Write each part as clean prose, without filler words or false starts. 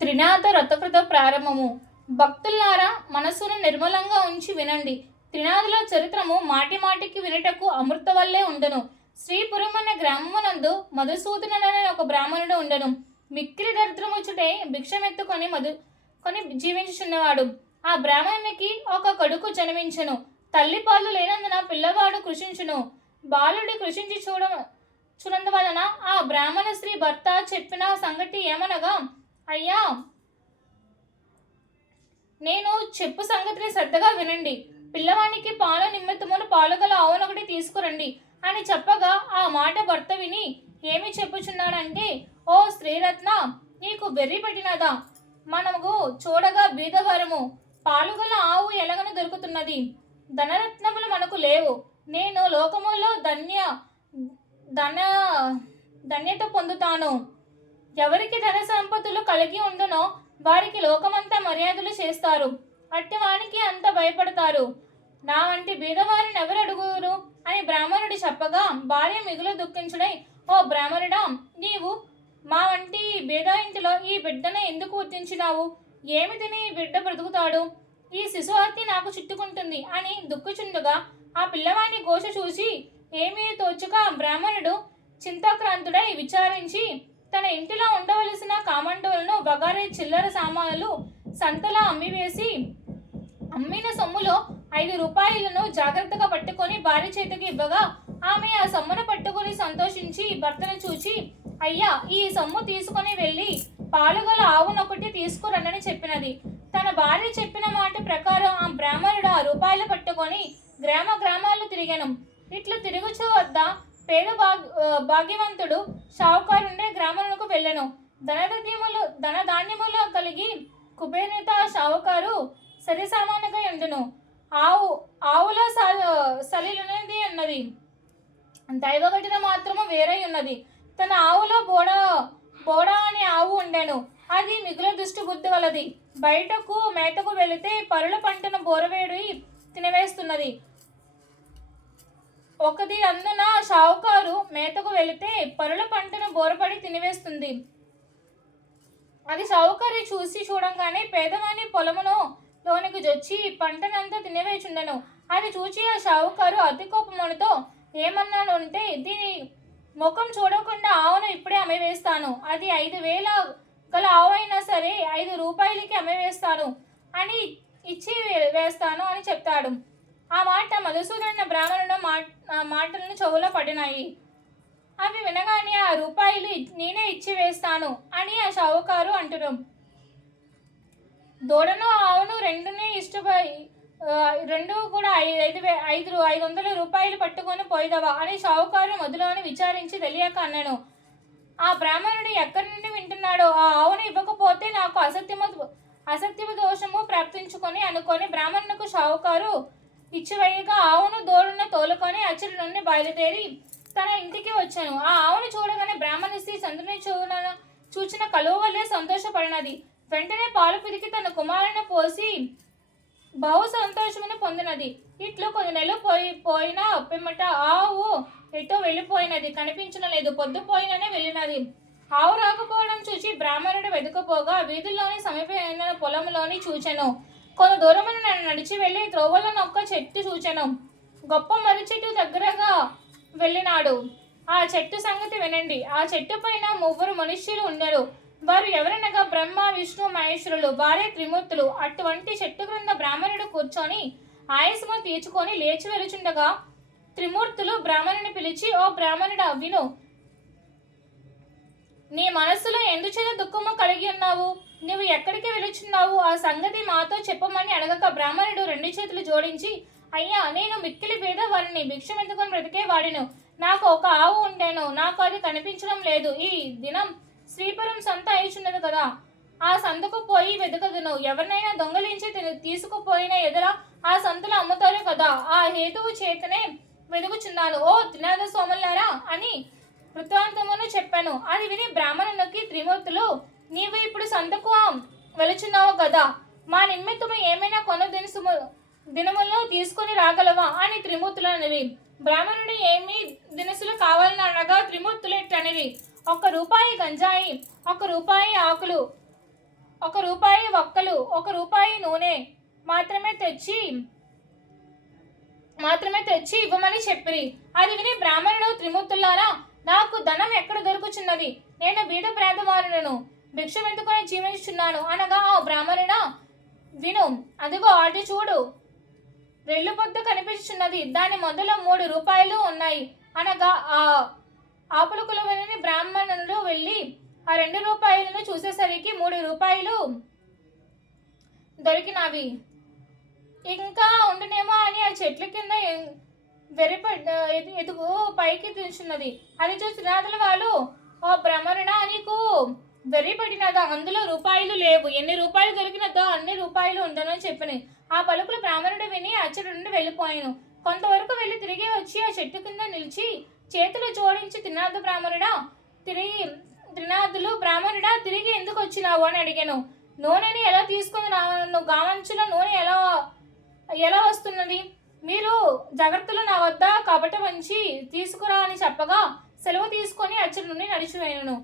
త్రినాథ రథకృత ప్రారంభము. భక్తులారా, మనస్సును నిర్మలంగా ఉంచి వినండి. త్రినాథుల చరిత్రము మాటి మాటికి వినుటకు అమృత వల్లే ఉండను. శ్రీపురం అనే గ్రామమునందు మధుసూదనుడనే ఒక బ్రాహ్మణుడు ఉండను. మిక్కిలి దరిద్రముచ్చుటే భిక్షమెత్తుకొని కొని జీవించుచున్నవాడు. ఆ బ్రాహ్మణునికి ఒక కొడుకు జన్మించెను. తల్లి పాలు లేనందున పిల్లవాడు కృషించును. బాలుడి కృషించి చూడందువలన ఆ బ్రాహ్మణ స్త్రీ భర్త చెప్పిన సంగతి ఏమనగా, అయ్యా, నేను చెప్పు సంగతిని శ్రద్ధగా వినండి. పిల్లవానికి పాల నిమిత్తమును పాలుగల ఆవునొకటి తీసుకురండి అని చెప్పగా ఆ మాట భర్త విని ఏమి చెప్పుచున్నాడంటే, ఓ స్త్రీరత్న, నీకు వెర్రి పట్టినదా? మనము చూడగా బీదవారము. పాలుగల ఆవు ఎలాగను దొరుకుతున్నది? ధనరత్నములు మనకు లేవు. నేను లోకములో ధన్యత పొందుతాను. ఎవరికి ధన సంపత్తులు కలిగి ఉండునో వారికి లోకమంతా మర్యాదలు చేస్తారు. అట్టి వానికి అంత భయపడతారు. నా వంటి బీదవారిని ఎవరు అడుగురు అని బ్రాహ్మణుడు చెప్పగా భార్య మిగులు దుఃఖించుడై, ఓ బ్రాహ్మణుడా, నీవు మా వంటి బీద ఇంటిలో ఈ బిడ్డను ఎందుకు గుర్తించినావు? ఏమి తిని ఈ బిడ్డ బ్రతుకుతాడు? ఈ శిశుహత్య నాకు చుట్టుకుంటుంది అని దుఃఖిచుండగా ఆ పిల్లవాడిని ఘోష చూసి ఏమీ తోచుక బ్రాహ్మణుడు చింతాక్రాంతుడై విచారించి తన ఇంటిలో ఉండవలసిన కామండోలను బగారే చిల్లర సామాన్లు సంతలా అమ్మివేసి అమ్మిన సొమ్ములో 5 రూపాయలను జాగ్రత్తగా పట్టుకొని భార్య చేతికి ఇవ్వగా ఆమె ఆ సొమ్మును పట్టుకొని సంతోషించి భర్తను చూచి, అయ్యా, ఈ సొమ్ము తీసుకొని వెళ్ళి పాలుగల ఆవునొకటి తీసుకురన్నని చెప్పినది. తన భార్య చెప్పిన మాట ప్రకారం ఆ బ్రాహ్మణుడు ఆ రూపాయలు పట్టుకొని గ్రామాలు తిరిగాను. ఇట్లు తిరుగుచు వద్ద పేద భాగ్యవంతుడు షావుకారుండే గ్రామాలకు వెళ్ళెను. ధనధాన్యములు కలిగి కుబేరిత షావుకారు సరిసామానుగా ఉండును. ఆవుల సలిలునది అన్నది, దైవఘటన మాత్రము వేరై ఉన్నది. తన ఆవులో బోడా అనే ఆవు ఉండెను. అది మిగులు దుష్టు బుద్ధి వలది. బయటకు మేతకు వెళితే పరుల పంటను బోరవేడి తినివేస్తున్నది. ఒకది అందున షావుకారు మేతకు వెళితే పరుల పంటను బోరపడి తినివేస్తుంది. అది షావుకారి చూడంగానే పేదవాని పొలములో లోనికి జొచ్చి పంటనంతా తినివేచుండెను. అది చూచి ఆ షావుకారు అతి కోపముతో ఏమన్నాడు అంటే, దీని ముఖం చూడకుండా ఆవును ఇప్పుడే అమ్మివేస్తాను. అది 5,000 గల ఆవు అయినా సరే 5 రూపాయలకి అమ్మివేస్తాను అని ఇచ్చి వేస్తాను అని చెప్తాడు. ఆ మాట మధుసూదన బ్రాహ్మణుడు మాటలను చెవులో పడినాయి. అవి వినగానే ఆ రూపాయలు నేనే ఇచ్చి వేస్తాను అని ఆ షావుకారు అంటున్నాం. దూడను ఆవును రెండు కూడా 500 రూపాయలు పట్టుకొని పోయిదవా అని షావుకారు మొదలుని విచారించి తెలియక అన్నాను. ఆ బ్రాహ్మణుడు ఎక్కడి నుండి వింటున్నాడో ఆ ఆవును ఇవ్వకపోతే నాకు అసత్యము దోషము ప్రాప్తించుకొని అనుకొని బ్రాహ్మణులకు షావుకారు ఇచ్చివేయగా ఆవును దూడను తోలుకొని అచ్చడి నుండి బయలుదేరి తన ఇంటికి వచ్చాను. ఆ ఆవును చూడగానే బ్రాహ్మణ స్త్రీ చంద్రుని చూచిన కలువ వల్లే సంతోషపడినది. వెంటనే పాలు పిదికి తన కుమారుని పోసి బహు సంతోషమును పొందినది. ఇట్లు కొన్ని నెలలు పోయిన పిమ్మట ఆవు ఎటో వెళ్ళిపోయినది, కనిపించలేదు. పొద్దుపోయిననే వెళ్ళినది. ఆవు రాకపోవడం చూసి బ్రాహ్మణుడు వెతుకుపోగా వీధుల్లోని సమీపమైన పొలంలోని చూచెను. కొంత దూరమును నన్ను నడిచి వెళ్ళి త్రోవలో ఒక్క చెట్టు చూచెను. గొప్ప మర్రి చెట్టు దగ్గరగా వెళ్ళినాడు. ఆ చెట్టు సంగతి వినండి. ఆ చెట్టు పైన 3 మనుష్యులు ఉండరు. వారు ఎవరనగా బ్రహ్మ, విష్ణు, మహేశ్వరులు, వారే త్రిమూర్తులు. అటువంటి చెట్టు క్రింద బ్రాహ్మణుడు కూర్చొని ఆయాసము తీర్చుకొని లేచి వెలుచుండగా త్రిమూర్తులు బ్రాహ్మణుని పిలిచి, ఓ బ్రాహ్మణుడా, విను. నీ మనస్సులో ఎందుచేత దుఃఖము కలిగి ఉన్నావు? నువ్వు ఎక్కడికి వెలుచున్నావు? ఆ సంగతి మాతో చెప్పమని అడగక బ్రాహ్మణుడు 2 చేతులు జోడించి, అయ్యా, నేను మిక్కిలి పేదవాడిని, భిక్షమెత్తుకొని బ్రతికేవాడిను. నాకు ఒక ఆవు ఉండేను. నాకు అది కనిపించడం లేదు. ఈ దినం శ్రీపురం సంత అయ్యుచున్నది కదా, ఆ సంతకు పోయి వెతకదును. ఎవరినైనా దొంగలించి తీసుకుపోయిన ఎదుర ఆ సంతలో అమ్ముతారు కదా, ఆ హేతువు చేతనే వెతుకుచున్నాను. ఓ త్రినాథ సోమలారా అని వృత్తాంతమును చెప్పాను. అది విని బ్రాహ్మణునికి త్రిమూర్తులు, నీవు ఇప్పుడు సంతకు వెలుచున్నావు కదా, మా నిమిత్తము ఏమైనా దినముల్లో తీసుకుని రాగలవా అని త్రిమూర్తులు అనేవి. బ్రాహ్మణుడు ఏమి దినుసులు కావాలని అనగా త్రిమూర్తులు ఇట్టనేవి, 1 రూపాయి గంజాయి, 1 రూపాయి ఆకులు, రూపాయి వక్కలు 1 రూపాయి నూనె మాత్రమే తెచ్చి ఇవ్వమని చెప్పిరి. అది విని బ్రాహ్మణుడు, త్రిమూర్తులారా, నాకు ధనం ఎక్కడ దొరుకుచున్నది? నేను బీద పేదవారులను భిక్షమెత్తుకొని జీవించుచున్నాను అనగా, ఆ బ్రాహ్మణుడా, విను, అదిగో అటు చూడు, రెల్లు పొద్దు కనిపించుచున్నది, దాని మొదలు 3 రూపాయలు ఉన్నాయి అనగా, ఆ ఆపులకులవని బ్రాహ్మణుడు వెళ్ళి ఆ 2 రూపాయలను చూసేసరికి 3 రూపాయలు దొరికినవి. ఇంకా ఉండునేమో అని ఆ చెట్ల కింద ఎదుగు పైకి దించున్నది. అది చూసి త్రినాథుల వాళ్ళు, ఓ బ్రాహ్మణుడా, నీకు వెర్రిపడినదా? అందులో రూపాయలు లేవు. ఎన్ని రూపాయలు దొరికినదో అన్ని రూపాయలు ఉండను అని చెప్పిన. ఆ పలుకులు బ్రాహ్మణుడు విని అచ్చడి నుండి వెళ్ళిపోయాను. కొంతవరకు వెళ్ళి తిరిగి వచ్చి ఆ చెట్టు కింద నిలిచి చేతులు జోడించి, బ్రాహ్మణుడా, తిరిగి ఎందుకు వచ్చినావు అని అడిగాను. నూనెని ఎలా తీసుకుని గావంచులో నూనె ఎలా వస్తున్నది? మీరు జాగ్రత్తలు నా వద్ద కపట వంచి తీసుకురా అని చెప్పగా సెలవు తీసుకొని అచ్చడి నుండి నడిచిపోయాను.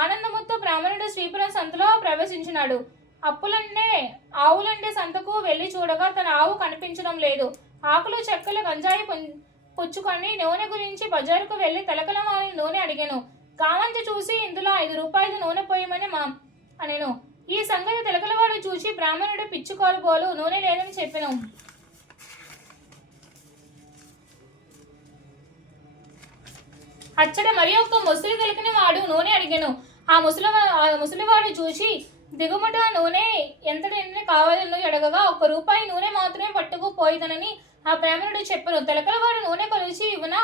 ఆనందముతో బ్రాహ్మణుడు శ్రీపురం సంతలో ప్రవేశించినాడు. ఆవులండే సంతకు వెళ్ళి చూడగా తన ఆవు కనిపించడం లేదు. ఆకులు, చెక్కలు, గంజాయి పుచ్చుకొని నూనె గురించి బజారుకు వెళ్ళి తలకలమాని నూనె అడిగాను. గావంచి చూసి, ఇందులో 5 రూపాయలు నూనె పోయమని అనెను. ఈ సంగతి తెలకలవాడు చూసి, బ్రాహ్మణుడు పిచ్చుకోలుబోలు, నూనె లేదని చెప్పెను. అచ్చట మరి ఒక్క ముసలి తెలికిన వాడు నూనె అడిగాను. ఆ ముసలివాడు చూసి, దిగుమట నూనె ఎంతటి కావాలని అడగగా 1 రూపాయి నూనె మాత్రమే పట్టుకుపోయిదనని ఆ బ్రాహ్మణుడు చెప్పెను. తెలకలవాడు నూనె కొలిచి ఇవ్వన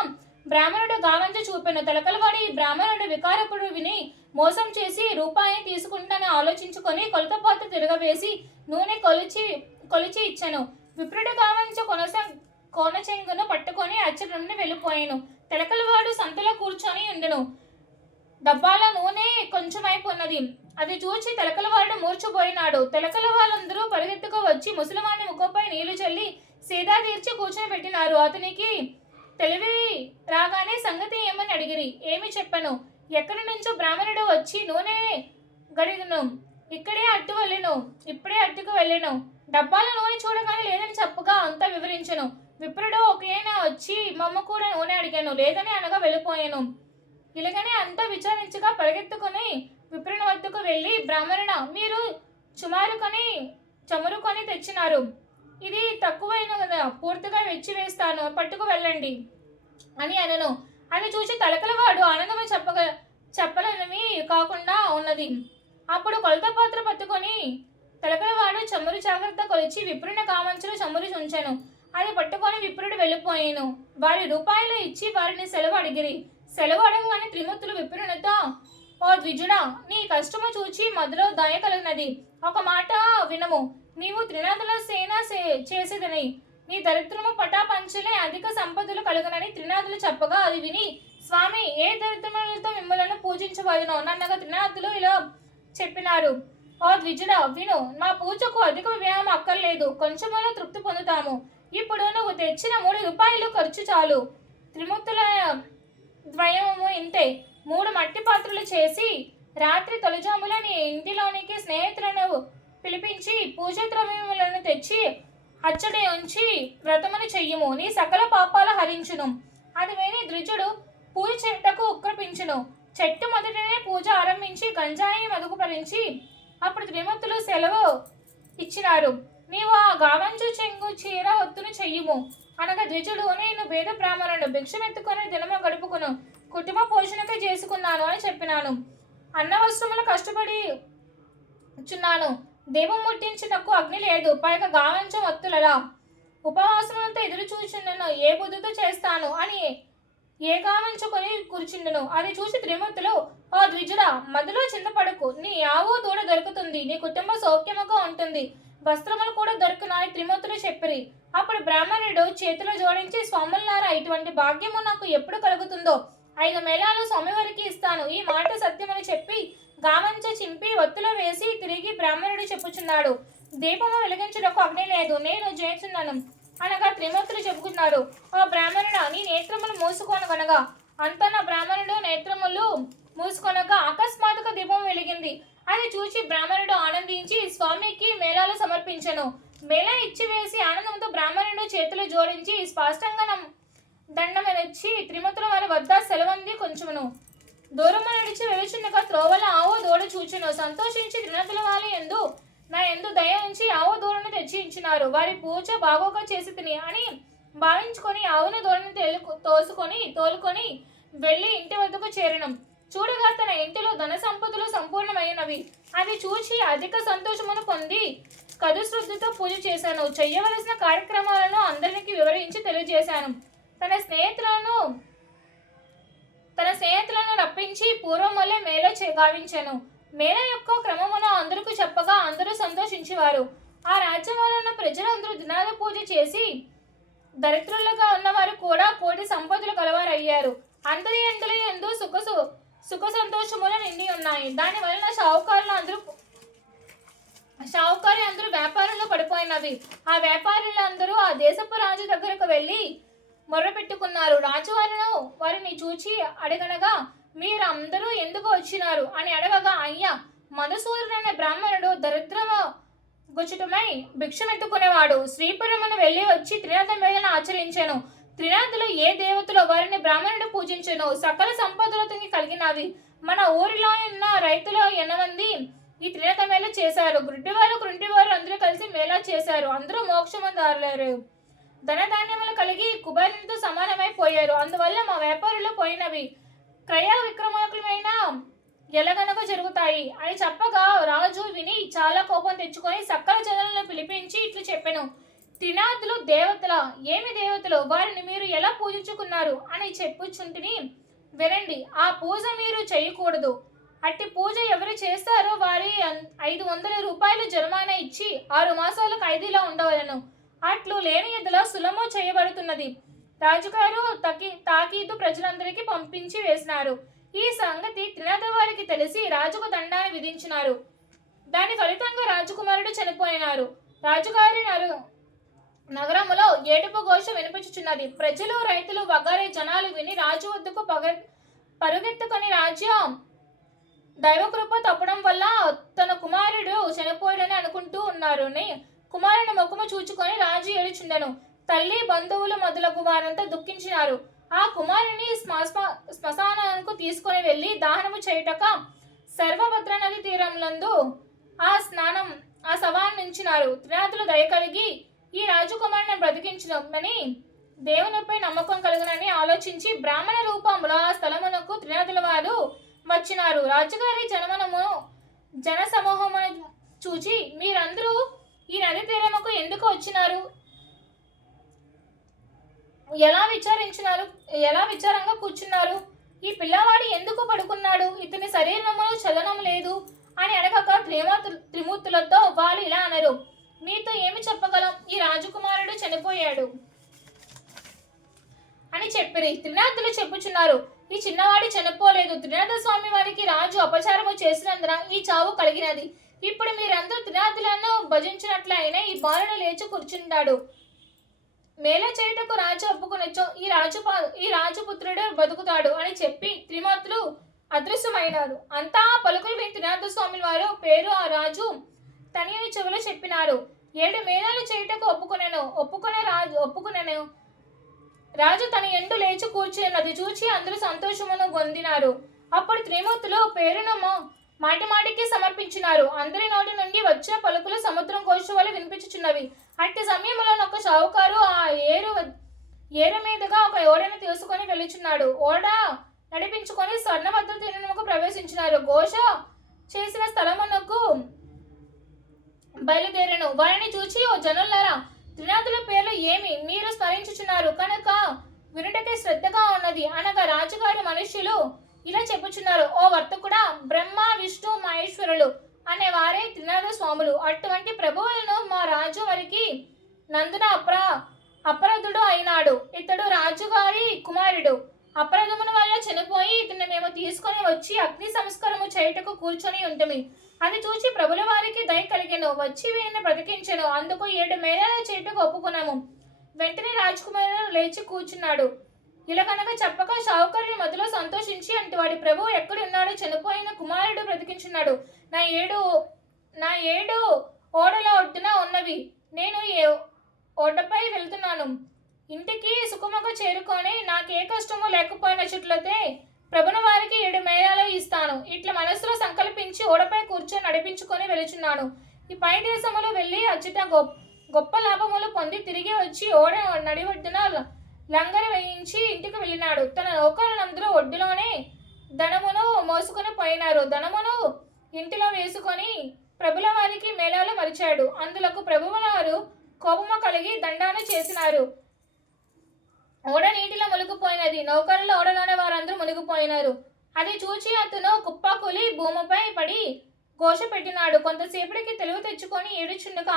బ్రాహ్మణుడు గావంచ చూపెను. తెలకలవాడు ఈ బ్రాహ్మణుడు వికారపుడు విని మోసం చేసి రూపాయిని తీసుకుంటానని ఆలోచించుకొని కొలతపాత్ర తిరగవేసి నూనె కొలిచి ఇచ్చాను. విప్రుడు గావంచ కోనచెంగును పట్టుకొని అచ్చటి నుండి వెళ్ళిపోయాను. తెలకలవాడు సంతలో కూర్చొని ఉండెను. డబ్బాల నూనె కొంచెమైపోన్నది. అది చూచి తెలకలవాడు మూర్చపోయినాడు. తెలకల వాళ్ళందరూ పరిగెత్తుకు వచ్చి ముసలివాణి ముఖంపై నీళ్లు చల్లి సీదా తీర్చి కూర్చొని పెట్టినారు. అతనికి తెలివి రాగానే సంగతి ఏమని అడిగిరి. ఏమి చెప్పను? ఎక్కడి నుంచో బ్రాహ్మణుడు వచ్చి నూనె గడిగను, ఇప్పుడే అట్టుకు వెళ్ళెను. డబ్బాల నూనె చూడగానే లేదని చెప్పగా అంతా వివరించెను. విప్రుడు ఒకయన వచ్చి మమ్మ కూడా నూనె అడిగాను, లేదని అనగా వెళ్ళిపోయాను. ఇలాగనే అంతా విచారించగా పరిగెత్తుకొని విప్రుని వద్దకు వెళ్ళి, బ్రాహ్మణుడా, మీరు చమురుకొని తెచ్చినారు, ఇది తక్కువైన కదా, పూర్తిగా వెచ్చి వేస్తాను, పట్టుకు వెళ్ళండి అని అనను. అని చూసి తలకలవాడు ఆనందమే చెప్పలేనివి కాకుండా ఉన్నది. అప్పుడు కొలత పాత్ర పట్టుకొని తలకలవాడు చమురు జాగ్రత్త కొలిచి విప్రుని కామంచులు చమురు ఉంచాను. అది పట్టుకొని విప్రుడు వెళ్ళిపోయాను. వారి రూపాయలు ఇచ్చి వారిని సెలవు అడిగిరి. సెలవు అడగగానే త్రిమూర్తులు విప్రునితో, ఓ ద్విజుడా, నీ కష్టము చూచి మదిలో దయ కలిగినది. ఒక మాట వినము. నీవు త్రినాథుల సేన చేసేదని నీ దరిద్రము పటాపంచలే అధిక సంపదలు కలుగునని త్రినాథులు చెప్పగా అది విని, స్వామి, ఏ దరిద్రములతో మిమ్మల్ని పూజించవలనో నన్నగా త్రినాథులు ఇలా చెప్పినారు. ఓ ద్విజుడా, విను, మా పూజకు అధిక వ్యయం అక్కర్లేదు, కొంచెములో తృప్తి పొందుతాము. ఇప్పుడు నువ్వు తెచ్చిన 3 రూపాయలు ఖర్చు చాలు. త్రిమూర్తుల ద్వయము ఇంతే. 3 మట్టి పాత్రలు చేసి రాత్రి తొలిజాముల నీ ఇంటిలోనికి స్నేహితులను పిలిపించి పూజ ద్రవ్యములను తెచ్చి అచ్చడి ఉంచి వ్రతమును చెయ్యము, నీ సకల పాపాల హరించును. అది విని ద్విజుడు పూజ చెట్టుకు ఉక్రపించును. చెట్టు మొదటనే పూజ ఆరంభించి గంజాయి మదుగుపరించి అప్పుడు త్రిమూర్తులు సెలవు ఇచ్చినారు. నీవు ఆ గావంచు చెంగు చీర ఒత్తును చెయ్యుము అనగా ద్విజుడు, నేను పేద బ్రాహ్మణుడు, భిక్షమెత్తుకొని దినము గడుపుకును, కుటుంబ పోషణకే చేసుకున్నాను అని చెప్పినాను. అన్న వస్త్రములు కష్టపడి చున్నాను, దీపం ముట్టించుటకు అగ్ని లేదు, పైగా గావంచం ఒత్తులలా ఉపవాసములతో ఎదురు చూచుండను, ఏ బుద్ధితో చేస్తాను అని ఏ గావంచుకొని కూర్చుండెను. అది చూసి త్రిమూర్తులు, ఓ ద్విజుడా, మదిలో చింతపడకు, నీ ఆవు దూడ దొరుకుతుంది, నీ కుటుంబ సౌఖ్యముగా ఉంటుంది, వస్త్రములు కూడా దొరుకునాయి త్రిమూర్తులు చెప్పిరి. అప్పుడు బ్రాహ్మణుడు చేతులు జోడించి, స్వాములారా, ఇటువంటి భాగ్యము నాకు ఎప్పుడు కలుగుతుందో 5 మేళాలు స్వామివారికి ఇస్తాను, ఈ మాట సత్యమని చెప్పి గామంచ చింపి ఒత్తులో వేసి తిరిగి బ్రాహ్మణుడు చెప్పుచున్నాడు. దీపము వెలిగించుటకు అగ్ని లేదు, నేను చేస్తున్నాను అనగా త్రిమూర్తులు చెప్పుకున్నారు. ఓ బ్రాహ్మణుడా, నీ నేత్రములు మూసుకోనగనగా అంత నా బ్రాహ్మణుడు నేత్రములు మూసుకొనగా అకస్మాత్తుగా దీపం వెలిగింది. అది చూచి బ్రాహ్మణుడు ఆనందించి స్వామికి మేళాలు సమర్పించెను. మేళ ఇచ్చివేసి ఆనందంతో బ్రాహ్మణుడు చేతులు జోడించి స్పష్టంగా దండమెనొచ్చి త్రిమూర్తుల వారి వద్ద సెలవంది కొంచెమును దూరము నడిచి వెలుచుండగా త్రోవల ఆవు దూడ చూచెను. సంతోషించి త్రినాథుల వారి యందు నా యందు దయ ఉంచి ఆవు దూడను తెచ్చి ఇచ్చినారు. వారి పూజ బాగోగా చేసి తిని అని భావించుకొని ఆవును దూడను తోలుకొని వెళ్ళి ఇంటి వద్దకు చేరినం. చూడగా తన ఇంటిలో ధన సంపదలు సంపూర్ణమైనవి. అవి చూచి అధిక సంతోషమును పొంది కదుశ్రద్ధతో పూజ చేశాను. చెయ్యవలసిన కార్యక్రమాలను అందరికి వివరించి తెలియజేశాను. తన స్నేహితులను రప్పించి పూర్వం వల్లే మేళ గావించాను. మేళ యొక్క క్రమమును అందరికీ చెప్పగా అందరూ సంతోషించేవారు. ఆ రాజ్యంలో ఉన్న ప్రజలందరూ దినాల పూజ చేసి దరిద్రులుగా ఉన్నవారు కూడా కోటి సంపదలు కలవారయ్యారు. అందరి ఎందు సుఖ సంతోషములు నిండి ఉన్నాయి. దాని వలన షావుకారులు అందరూ వ్యాపారంలో పడిపోయినవి. ఆ వ్యాపారులందరూ ఆ దేశపు రాజు దగ్గరకు వెళ్ళి మొర్రపెట్టుకున్నారు. రాజు వారిని చూచి అడగనగా మీరు అందరూ ఎందుకు వచ్చినారు అని అడగగా, అయ్యా, మధుసూదనుడనే బ్రాహ్మణుడు దరిద్రము గుచుటమై భిక్షమెత్తుకునేవాడు శ్రీపురమును వెళ్ళి వచ్చి త్రినాథ మేళను ఆచరించెను. త్రినాథులు ఏ దేవతలో వారిని బ్రాహ్మణుడు పూజించెను. సకల సంపదలతో కలిగినవి. మన ఊరిలో ఉన్న రైతులు 8 మంది ఈ త్రినాథ మేళ చేశారు. గుడ్డివారు కృంటివారు అందరూ కలిసి మేళా చేశారు. అందరూ మోక్షమందారులేరు. ధనధాన్యములు కలిగి కుబేరునితో సమానమైపోయారు. అందువల్ల మా వ్యాపారులు పోయినవి క్రయ విక్రమకులమైన ఎలగనక జరుగుతాయి అని చెప్పగా రాజు విని చాలా కోపం తెచ్చుకొని సకల జనులను పిలిపించి ఇట్లు చెప్పెను. త్రినాథులు దేవతల ఏమి దేవతలు, వారిని మీరు ఎలా పూజించుకున్నారు అని చెప్పుచుంటిని వినండి. ఆ పూజ మీరు చేయకూడదు. అట్టి పూజ ఎవరు చేస్తారో వారి 500 రూపాయలు జరిమానా ఇచ్చి 6 మాసాలు ఖైదీలో ఉండవలను. అట్లు లేని ఎదుల సులము చేయబడుతున్నది. రాజుగారు తాకీదు ప్రజలందరికీ పంపించి వేసినారు. ఈ సంగతి త్రినాథ వారికి తెలిసి రాజుకు దండాన్ని విధించినారు. దాని ఫలితంగా రాజకుమారుడు చనిపోయినారు. రాజుగారి నగరములో ఏడుపు ఘోష వినిపించుచున్నది. ప్రజలు రైతులు వగరే జనాలు విని రాజు వద్దకు పరుగెత్తుకొని రాజ్య దైవకృప తప్పడం వల్ల తన కుమారుడు చనిపోయాడని అనుకుంటూ ఉన్నారు. కుమారుని ముఖము చూచుకొని రాజు ఏడుచుండెను. తల్లి బంధువులు మొదలగు వారంతా దుఃఖించినారు. ఆ కుమారుని శ్మశానానికి తీసుకొని వెళ్ళి దహనము చేయుటక సర్వభద్ర నది తీరంలందు ఆ శవాన్నించినారు. త్రినాథులు దయ కలిగి ఈ రాజకుమారుని బ్రతికించమని దేవునిపై నమ్మకం కలుగునని ఆలోచించి బ్రాహ్మణ రూపంలో ఆ స్థలమునకు త్రినాథుల వారు వచ్చినారు. రాజుగారి జన సమూహమును చూచి మీరందరూ ఈ నది తీరముకు ఎందుకు వచ్చినారు, ఎలా విచారంగా కూర్చున్నారు, ఈ పిల్లవాడు ఎందుకు పడుకున్నాడు, ఇతని శరీరములో చలనం లేదు అని అడగక త్రిమూర్తులతో వాళ్ళు ఇలా అనరు. మీతో ఏమి చెప్పగలం, ఈ రాజకుమారుడు చనిపోయాడు అని చెప్పిరి. త్రినాథులు చెప్పుచున్నారు, ఈ చిన్నవాడి చనిపోలేదు. త్రినాథ స్వామి వారికి రాజు అపచారము చేసినందున ఈ చావు కలిగినది. ఇప్పుడు మీరందరూ త్రినాథులను భజించినట్లయినా ఈ బాలుడు లేచి కూర్చుంటాడు. మేళ చేయుటకు రాజు ఒప్పుకొనొచ్చు, ఈ రాజపుత్రుడు బతుకుతాడు అని చెప్పి త్రిమూర్తులు అదృశ్యమైనారు. అంతా పలుకులు విని త్రినాథ స్వామి వారు పేరు ఆ రాజు తనయుని చెవిలో చెప్పినారు. 7 మేళాలు చేయుటకు ఒప్పుకునేను. రాజు తన ఎండు లేచి కూర్చున్నది చూచి అందరూ సంతోషమును పొందినారు. అప్పుడు త్రిమూర్తులు పేరును మాటిమాటికి సమర్పించినారు. అందరి నోటి నుండి వచ్చిన పలుకులు సముద్రం ఘోష వల్ల వినిపించుచున్నవి. అట్టి సమయంలో ఒక షావుకారు ఆ ఏరు మీదుగా ఒక ఓడను తీసుకొని వెళ్ళుచున్నాడు. ఓడ నడిపించుకొని స్వర్ణభద్ర తీరముకు ప్రవేశించినారు. ఘోష చేసిన స్థలమునకు బయలుదేరను. వారిని చూచి, ఓ జనులారా, త్రినాథుల పేర్లు ఏమి మీరు స్మరించుచున్నారు కనుక వినుటకే శ్రద్ధగా ఉన్నది అనగా రాజుగారి మనుష్యులు ఇలా చెప్పుచున్నారు. ఓ వర్తకుడా, బ్రహ్మ విష్ణు మహేశ్వరులు అనే వారే త్రినాథ స్వాములు. అటువంటి ప్రభువులను మా రాజు వారికి నందున అపరాధుడు అయినాడు. ఇతడు రాజుగారి కుమారుడు. అపరాధముల వల్ల చనిపోయి ఇతన్ని మేము తీసుకొని వచ్చి అగ్ని సంస్కారము చేయుటకు కూర్చొని ఉంటమి. అది చూచి ప్రభుల వారికి దయ కలిగెను. వచ్చి వీరిని బ్రతికించెను. అందుకు 7 మేళాలు చేయుటకు ఒప్పుకున్నాము. వెంటనే రాజకుమారుడు లేచి కూర్చున్నాడు. ఇలా కనుక చెప్పక షావుకారుని మధ్యలో సంతోషించి అంటే వాడి ప్రభువు ఎక్కడి ఉన్నాడో చనిపోయిన కుమారుడు బ్రతికించున్నాడు. నా ఏడు ఓడల ఒడ్డున ఉన్నవి. నేను ఓడపై వెళ్తున్నాను. ఇంటికి సుఖముగా చేరుకొని నాకే కష్టము లేకపోయిన చుట్లతే ప్రభుని వారికి 7 మేళాలు ఇస్తాను. ఇట్లా మనసులో సంకల్పించి ఓడపై కూర్చొని నడిపించుకొని వెళుచున్నాను. ఈ పై దేశములు వెళ్ళి అచ్యుత గొప్ప లాభములు పొంది తిరిగి వచ్చి ఓడ నడివడ్డున లంగరి వేయించి ఇంటికి వెళ్ళినాడు. తన నౌకరులందరూ ఒడ్డులోనే ధనమును మోసుకొని పోయినారు. ధనమును ఇంటిలో వేసుకొని ప్రభుల వారికి మేళాలు మరిచాడు. అందులకు ప్రభువు వారు కోపము కలిగి దండాను చేసినారు. ఓడ నీటిలో మునిగిపోయినది. నౌకరుల ఓడలోనే వారందరూ మునిగిపోయినారు. అది చూచి అతను కుప్పకూలి భూమిపై పడి ఘోష పెట్టినాడు. కొంతసేపటికి తెలివి తెచ్చుకొని ఏడుచుండగా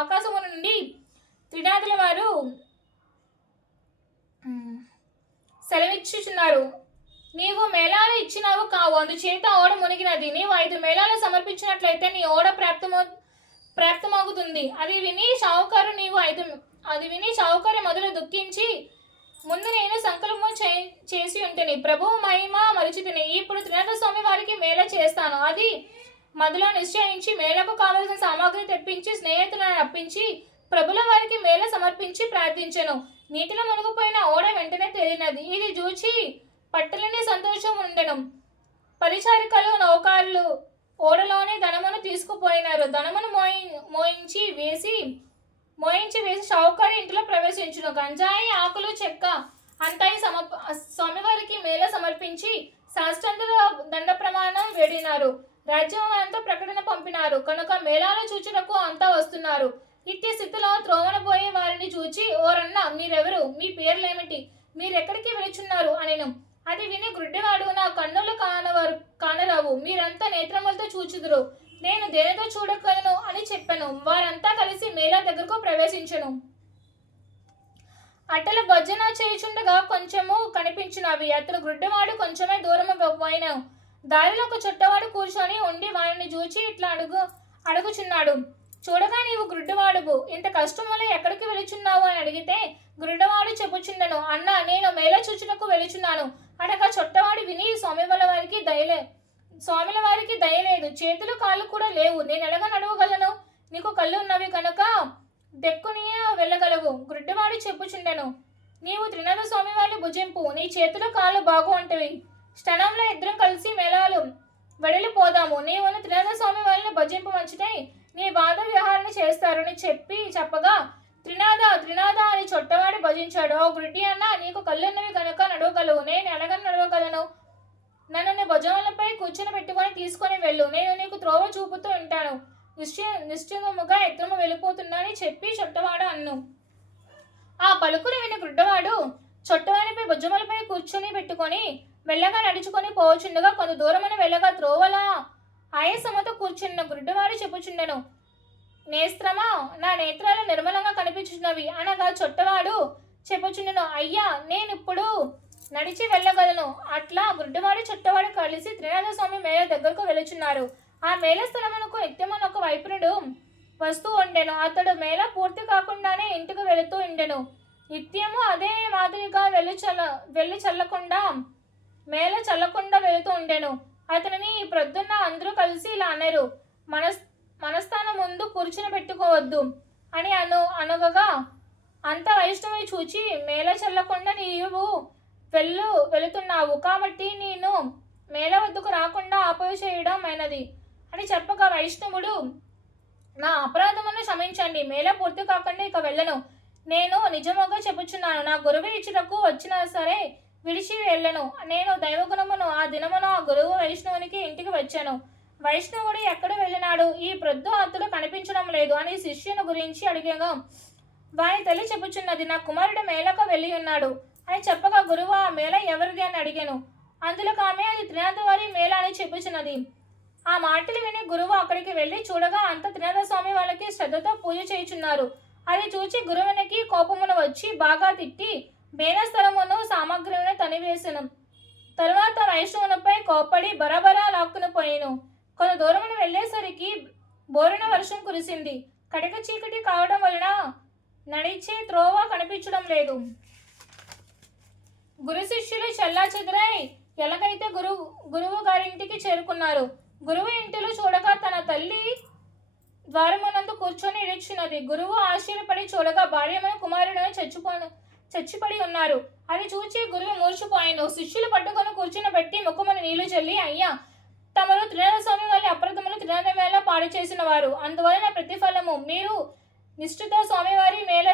ఆకాశము నుండి త్రినాథుల వారు సెలవిచ్చుచున్నారు. నీవు మేళాలు ఇచ్చినావు కావు, అందుచేత ఓడ మునిగినది. నీవు 5 మేళాలు సమర్పించినట్లయితే నీ ఓడ ప్రాప్తమవుతుంది. అది విని షావుకారు మొదలు దుఃఖించి, ముందు నేను సంకల్పము చేసి ఉంటేని ప్రభువు మహిమ మరిచితిని. ఇప్పుడు త్రినాథ స్వామి వారికి మేళ చేస్తాను. అది మొదలు నిశ్చయించి మేళకు కావలసిన సామాగ్రి తెప్పించి స్నేహితులను రప్పించి ప్రభుల వారికి మేళ సమర్పించి ప్రార్థించెను. నీటిలో మునిగిపోయిన ఓడ వెంటనే తేలినది. ఇది చూచి పట్టలేని సంతోషం ఉండెను. పరిచారికలు నౌకారులు ఓడలోని ధనమును తీసుకుపోయినారు. ధనమును మోయించి వేసి షావుకారు ఇంటిలో ప్రవేశించును. గంజాయి ఆకులు చెక్క అంతాయి స్వామివారికి మేళ సమర్పించి సాష్టాంగ దండ ప్రమాణం వేడినారు. రాజ్యం అంతా ప్రకటన పంపినారు కనుక మేళాలు చూచుటకు అంతా వస్తున్నారు. ఇట్టి స్థితిలో త్రోవన పోయే వారిని చూచి, ఓరన్న మీరెవరు, మీ పేర్లేమిటి, మీరెక్కడికి వెళుచున్నారు అనెను. అది విని గుడ్డివాడు, నా కన్నులు కానరావు, మీరంతా నేత్రములతో చూచుదురు, నేను దేనితో చూడగలను అని చెప్పాను. వారంతా కలిసి మేళా దగ్గరకు ప్రవేశించెను. అట్టల భజన చేయుచుండగా కొంచెము కనిపించినవి. అతడు గుడ్డివాడు కొంచెమే దూరము పోయిన దారిలో ఒక చుట్టవాడు కూర్చొని ఉండి వారిని చూచి ఇట్లా అడుగుచున్నాడు. చూడగా నీవు గుడ్డివాడువు, ఇంత కష్టములు ఎక్కడికి వెళుచున్నావు అని అడిగితే గుడ్డివాడు చెప్పుచుండెను, అన్న నేను మేళ చూచుటకు వెళుచున్నాను అనగా చుట్టవాడు విని స్వాముల వారికి దయలేదు, చేతులు కాళ్ళు కూడా లేవు, నేను ఎలాగ నడవగలను, నీకు కళ్ళు ఉన్నవి కనుక దెక్కుని వెళ్ళగలవు. గుడ్డివాడు చెప్పుచుండెను, నీవు త్రినాథ స్వామి వారిని భుజింపు, నీ చేతులు కాళ్ళు బాగు అంటవి, క్షణంలో ఇద్దరం కలిసి మేళాలు వెడలిపోదాము. నీవు త్రినాథ స్వామి వారిని భజింపవచ్చుటై నీ బాధ విహారణ చేస్తారని చెప్పగా త్రినాథ అని చుట్టవాడు భజించాడు. ఓ గుడ్డి అన్న, నీకు కళ్ళున్నవి కనుక నడవగలవు, నేను ఎలాగని నడవగలను, నన్ను నీ భుజములపై కూర్చుని పెట్టుకొని తీసుకొని వెళ్ళు, నేను నీకు త్రోవ చూపుతూ ఉంటాను, నిశ్చితముగా ఎత్తుము వెళ్ళిపోతున్నానని చెప్పి చుట్టవాడు అన్ను. ఆ పలుకులు విని గుడ్డవాడు చుట్టవాడిపై భుజములపై కూర్చొని పెట్టుకొని మెల్లగా నడుచుకొని పోవచుండగా కొంత దూరమున వెళ్ళగా త్రోవల ఆయాసముతో కూర్చున్న గుడ్డవాడు చెప్పుచుండెను, నేస్త్రమా, నా నేత్రాలు నిర్మలంగా కనిపించున్నవి అనగా చుట్టవాడు చెప్పుచుండెను, అయ్యా నేనిప్పుడు నడిచి వెళ్ళగలను. అట్లా గుడ్డివాడు చుట్టవాడు కలిసి త్రినాథ స్వామి మేళ దగ్గరకు వెళుచున్నారు. ఆ మేళ స్థలమునకు నిత్యమున ఒక వైపునుడు వస్తూ ఉండెను. అతడు మేళ పూర్తి కాకుండానే ఇంటికి వెళుతూ ఉండెను. నిత్యము అదే మాదిరిగా మేళ చల్లకుండా వెళుతూ ఉండెను. అతనిని ఈ ప్రొద్దున్న అందరూ కలిసి ఇలా అన్నారు, మనస్థానం ముందు కూర్చుని పెట్టుకోవద్దు అని అనగగా అంత వైష్ణవి చూచి, మేళ చల్లకుండా నీవు వెళుతున్నావు కాబట్టి నేను మేళ వద్దకు రాకుండా ఆపేసేయడం అయినది అని చెప్పగా వైష్ణవుడు, నా అపరాధమును క్షమించండి, మేళ పూర్తి కాకుండా ఇక వెళ్ళను, నేను నిజముగా చెప్పుచున్నాను, నా గురువు ఇచ్చుటకు వచ్చినా సరే విడిచి వెళ్ళను, నేను దైవగుణమును ఆ దినమున ఆ గురువు వైష్ణవునికి ఇంటికి వచ్చాను. వైష్ణవుడు ఎక్కడ వెళ్ళినాడు, ఈ ప్రొద్దు అతడు కనిపించడం లేదు అని శిష్యుని గురించి అడిగగా వారి తల్లి చెప్పుచున్నది, నా కుమారుడు మేళకు వెళ్ళి ఉన్నాడు అని చెప్పగా గురువు ఆ మేళ ఎవరిది అని అడిగాను. అందులో ఆమె అది త్రినాథ వారి మేళ అని చెప్పుచున్నది. ఆ మాటలు విని గురువు అక్కడికి వెళ్ళి చూడగా అంత త్రినాథ స్వామి వాళ్ళకి శ్రద్ధతో పూజ చేయుచున్నారు. అది చూచి గురువునికి కోపమును వచ్చి బాగా తిట్టి మేళ స్థలమును సామగ్రిని తనివేసెను. తరువాత వైష్ణవునిపై కోప్పడి బరాబరా లాక్కుని పోయాను. కొంత దూరమును వెళ్ళేసరికి బోరున వర్షం కురిసింది. కటిక చీకటి కావడం వలన నడిచే త్రోవ కనిపించడం లేదు. గురు శిష్యులు చెల్లా చెదురై ఎలాగైతే గురువు గారింటికి చేరుకున్నారు. గురువు ఇంటిలో చూడగా తన తల్లి ద్వారమునందు కూర్చొని ఇడిచినది. గురువు ఆశ్చర్యపడి చూడగా భార్యమైన కుమారుడు చచ్చిపడి ఉన్నారు. అది చూచి గురువు మూర్చిపోయాను. శిష్యులు పట్టుకొని కూర్చుని పెట్టి ముఖమును నీళ్లు చల్లి, అయ్యా, తమరు త్రినాథ స్వామి వారి అప్రతములు త్రినాథ వేళ పాడు చేసిన వారు, అందువలన ప్రతిఫలము మీరు నిష్ఠతో స్వామివారి మేళ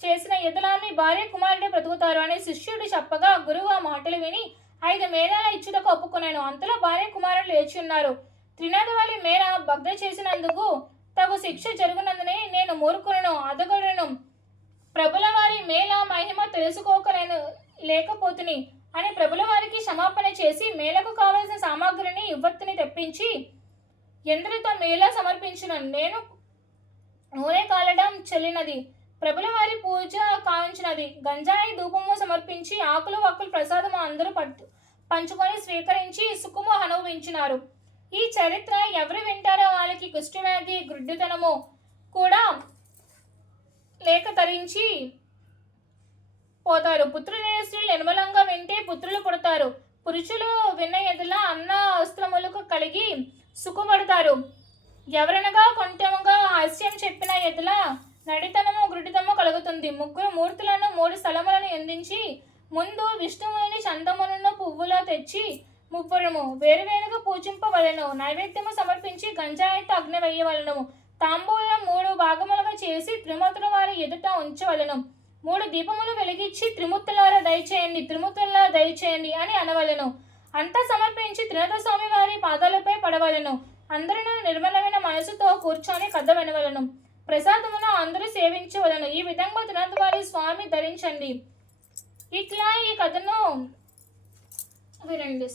చేసిన ఎదులా మీ భార్య కుమారుడే బ్రతుకుతారు అని శిష్యుడు చెప్పగా గురువు ఆ మాటలు విని 5 మేళాల ఇచ్చుటకు ఒప్పుకున్నాను. అంతలో భార్య కుమారుడు లేచి ఉన్నారు. త్రినాథ వారి మేళ భగ్న చేసినందుకు తగు శిక్ష జరుగునందునే నేను మూర్ఖులను అదగలను. ప్రభుల వారి మేళ మహిమ లేకపోతుని అని ప్రభుల వారికి క్షమాపణ చేసి మేళకు కావలసిన సామాగ్రిని యువతిని తెప్పించి ఎందరితో మేళ సమర్పించిన. నేను నూనె కాలడం చెల్లినది, ప్రభుల వారి పూజ కావించినది, గంజాయి ధూపము సమర్పించి ఆకులు వక్కులు ప్రసాదము అందరూ పంచుకొని స్వీకరించి సుఖము అనుభవించినారు. ఈ చరిత్ర ఎవరు వింటారో వాళ్ళకి కుష్ఠవ్యాధి గ్రుడ్డితనము కూడా లేక తరించి పోతారు. పుత్రులైన స్త్రీలు నిర్మలంగా వింటే పుత్రులు పుడతారు. పురుషులు విన్న ఎదులా అన్న వస్త్రములకు కలిగి సుఖపడతారు. ఎవరనగా కొంచెముగా హాస్యం చెప్పిన ఎదులా నడితనము గ్రుడితము కలుగుతుంది. 3 మూర్తులను 3 స్థలములను ఎందించి ముందు విష్ణువుని చందములను పువ్వులో తెచ్చి 3 వేరువేరుగా పూజింపవలను. నైవేద్యము సమర్పించి గంజాయితో అగ్ని వేయవలను. తాంబూలం 3 భాగములుగా చేసి త్రిమూర్తుల వారి ఎదుట ఉంచవలను. 3 దీపములు వెలిగించి త్రిమూర్తులారా దయచేయండి అని అనవలను. అంతా సమర్పించి త్రినాథ స్వామి వారి పాదాలపై పడవలను. అందరూ నిర్మలమైన మనసుతో కూర్చొని కథ వినవలను. ప్రసాదమును అందరూ సేవించవలను. ఈ విధంగా త్రినాథ వారి స్వామి ధరించండి. ఇట్లా ఈ కథను వినండి.